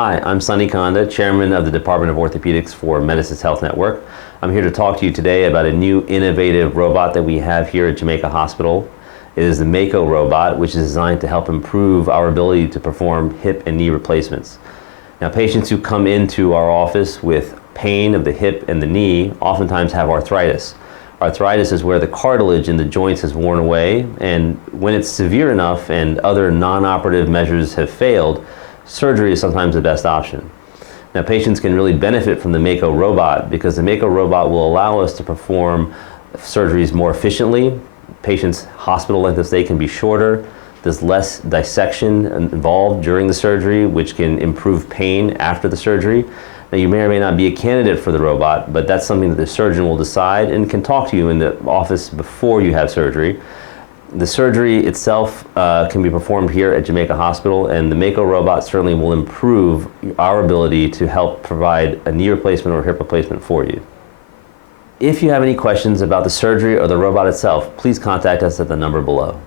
Hi, I'm Sanjit Konda, Chairman of the Department of Orthopedics for Medisys Health Network. I'm here to talk to you today about a new innovative robot that we have here at Jamaica Hospital. It is the Mako robot, which is designed to help improve our ability to perform hip and knee replacements. Now, patients who come into our office with pain of the hip and the knee oftentimes have arthritis. Arthritis is where the cartilage in the joints has worn away, and when it's severe enough and other non-operative measures have failed, surgery is sometimes the best option. Now, patients can really benefit from the Mako robot because the Mako robot will allow us to perform surgeries more efficiently. Patients' hospital length of stay can be shorter. There's less dissection involved during the surgery, which can improve pain after the surgery. Now, you may or may not be a candidate for the robot, but that's something that the surgeon will decide and can talk to you in the office before you have surgery. The surgery itself can be performed here at Jamaica Hospital, and the Mako robot certainly will improve our ability to help provide a knee replacement or hip replacement for you. If you have any questions about the surgery or the robot itself, please contact us at the number below.